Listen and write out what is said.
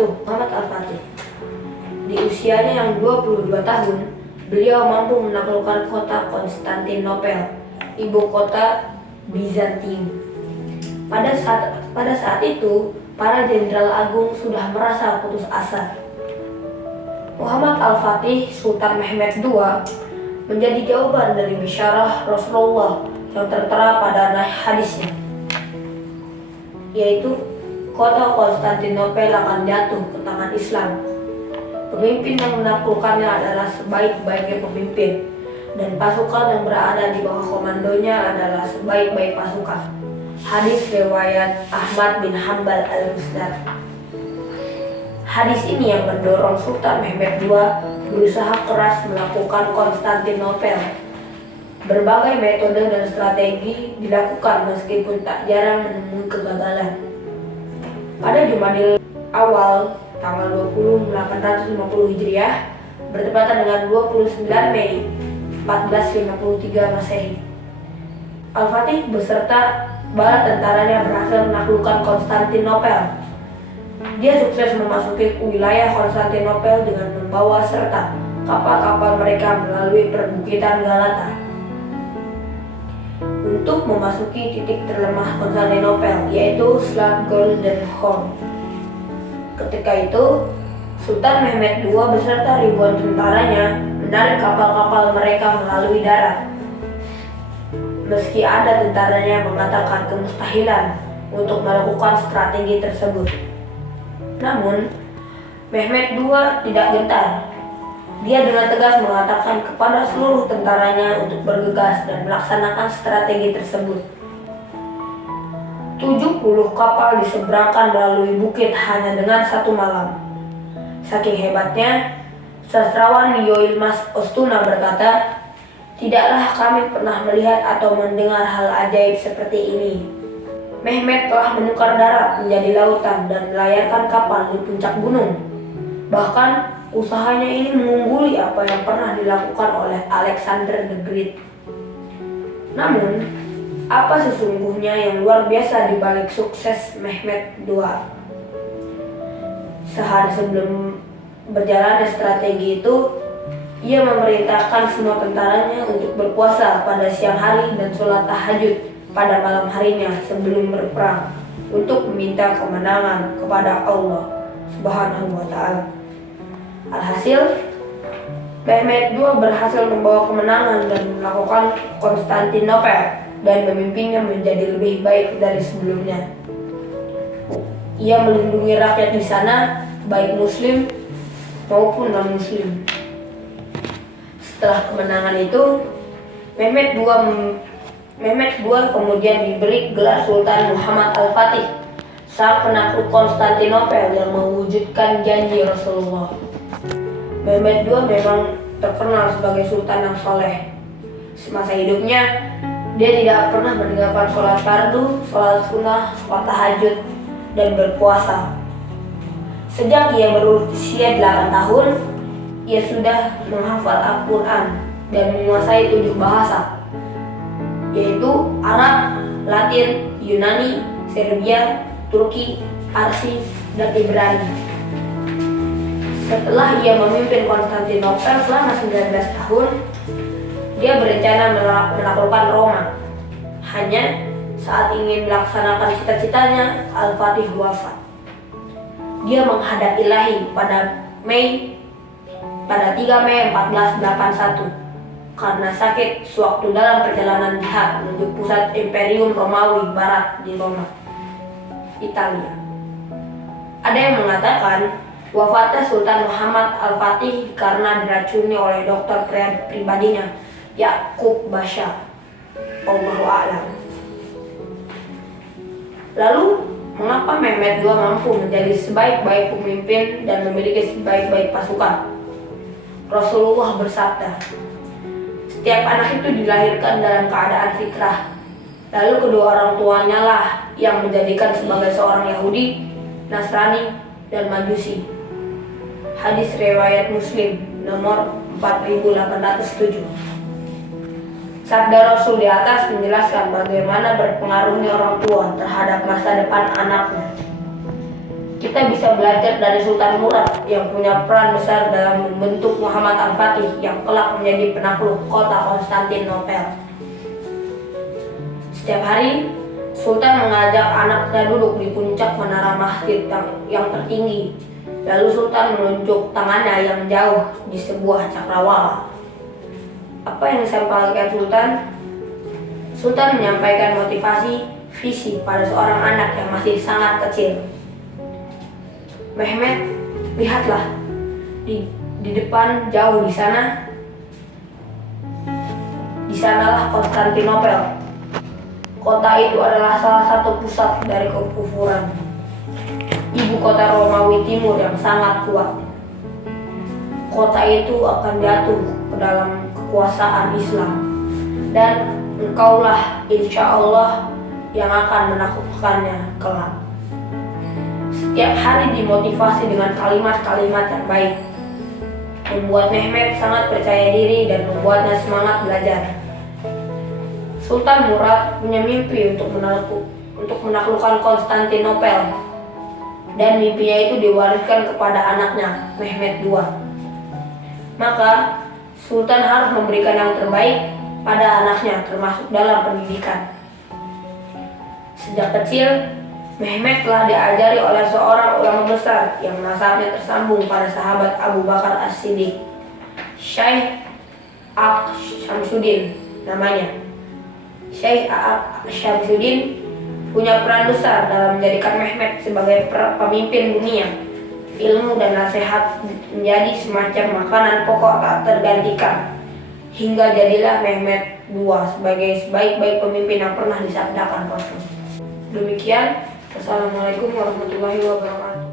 yaitu Muhammad Al-Fatih. Di usianya yang 22 tahun, beliau mampu menaklukkan kota Konstantinopel, ibu kota Bizantium. Pada saat itu, para jenderal agung sudah merasa putus asa. Muhammad Al-Fatih, Sultan Mehmed II, menjadi jawaban dari bisyarah Rasulullah yang tertera pada hadisnya, yaitu kota Konstantinopel akan jatuh ke tangan Islam. Pemimpin yang menaklukkannya adalah sebaik-baiknya pemimpin, dan pasukan yang berada di bawah komandonya adalah sebaik-baik pasukan. Hadis riwayat Ahmad bin Hanbal al-Musnad. Hadis ini yang mendorong Sultan Mehmed II berusaha keras melakukan Konstantinopel. Berbagai metode dan strategi dilakukan meskipun tak jarang menemui kegagalan. Pada Jumadil Awal tanggal 20 850 Hijriah bertepatan dengan 29 Mei 1453 Masehi, Al-Fatih beserta bala tentaranya berhasil menaklukkan Konstantinopel. Dia sukses memasuki wilayah Konstantinopel dengan membawa serta kapal-kapal mereka melalui perbukitan Galata untuk memasuki titik terlemah Konstantinopel, yaitu Selat Golden Horn. Ketika itu, Sultan Mehmed II beserta ribuan tentaranya menarik kapal-kapal mereka melalui darat. Meski ada tentaranya yang mengatakan kemustahilan untuk melakukan strategi tersebut, namun Mehmed II tidak gentar. Dia dengan tegas mengatakan kepada seluruh tentaranya untuk bergegas dan melaksanakan strategi tersebut. 70 kapal diseberangkan melalui bukit hanya dengan satu malam. Saking hebatnya, sastrawan Yoilmas Ostuna berkata, "Tidaklah kami pernah melihat atau mendengar hal ajaib seperti ini." Mehmed telah menukar darat menjadi lautan dan melayarkan kapal di puncak gunung. Bahkan, usahanya ini mengungguli apa yang pernah dilakukan oleh Alexander the Great. Namun, apa sesungguhnya yang luar biasa di balik sukses Mehmed II? Sehari sebelum berjalannya strategi itu, ia memerintahkan semua tentaranya untuk berpuasa pada siang hari dan sholat tahajud pada malam harinya sebelum berperang untuk meminta kemenangan kepada Allah Subhanahu wa Ta'ala. Alhasil, Mehmed II berhasil membawa kemenangan dan melakukan Konstantinopel dan memimpinnya menjadi lebih baik dari sebelumnya. Ia melindungi rakyat di sana, baik Muslim maupun non-Muslim. Setelah kemenangan itu, Mehmed II kemudian diberi gelar Sultan Muhammad Al-Fatih, sang penakluk Konstantinopel yang mewujudkan janji Rasulullah. Mehmed II memang terkenal sebagai sultan yang soleh. Semasa hidupnya, dia tidak pernah meninggalkan sholat fardu, sholat sunnah, sholat tahajud, dan berpuasa. Sejak ia berusia 8 tahun, ia sudah menghafal Al-Quran dan menguasai 7 bahasa, yaitu Arab, Latin, Yunani, Serbia, Turki, Parsi, dan Ibrani. Setelah ia memimpin Konstantinopel selama 19 tahun, dia berencana menaklukkan Roma. Hanya saat ingin melaksanakan cita-citanya, Al-Fatih wafat. Dia menghadap Ilahi pada 3 Mei 1481 karena sakit sewaktu dalam perjalanan jihad menuju pusat Imperium Romawi Barat di Roma, Italia. Ada yang mengatakan wafatnya Sultan Muhammad Al-Fatih karena diracuni oleh dokter pribadinya, Yakub Basha. Allahu a'lam. Lalu, mengapa Mehmed II mampu menjadi sebaik-baik pemimpin dan memiliki sebaik-baik pasukan? Rasulullah bersabda, "Setiap anak itu dilahirkan dalam keadaan fitrah. Lalu kedua orang tuanya lah yang menjadikan sebagai seorang Yahudi, Nasrani, dan Majusi." Hadis riwayat Muslim nomor 4807. Sabda Rasul di atas menjelaskan bagaimana berpengaruhnya orang tua terhadap masa depan anaknya. Kita bisa belajar dari Sultan Murad yang punya peran besar dalam membentuk Muhammad Al-Fatih yang kelak menjadi penakluk kota Konstantinopel. Setiap hari, Sultan mengajak anaknya duduk di puncak menara masjid yang tertinggi. Lalu Sultan menunjuk tangannya yang jauh di sebuah cakrawala. Apa yang disampaikan Sultan? Sultan menyampaikan motivasi, visi pada seorang anak yang masih sangat kecil. Mehmet, lihatlah di depan jauh di sana. Di sanalah Konstantinopel. Kota itu adalah salah satu pusat dari kekufuran. Ibu kota Romawi Timur yang sangat kuat. Kota itu akan jatuh ke dalam kekuasaan Islam. Dan engkaulah insya Allah yang akan menaklukkannya kelak. Setiap hari dimotivasi dengan kalimat-kalimat yang baik, membuat Mehmet sangat percaya diri dan membuatnya semangat belajar. Sultan Murad punya mimpi untuk menaklukkan Konstantinopel, dan mimpinya itu diwariskan kepada anaknya, Mehmet II. Maka, Sultan harus memberikan yang terbaik pada anaknya, termasuk dalam pendidikan. Sejak kecil, Mehmet telah diajari oleh seorang ulama besar yang nasabnya tersambung pada sahabat Abu Bakar As-Siddiq, Syekh Aql Syamsuddin namanya. Syekh Aql Syamsuddin punya peran besar dalam menjadikan Mehmet sebagai pemimpin dunia. Ilmu dan nasihat menjadi semacam makanan pokok tak tergantikan, hingga jadilah Mehmet II sebagai sebaik-baik pemimpin yang pernah disabdakan Rasul. Demikian, wassalamualaikum warahmatullahi wabarakatuh.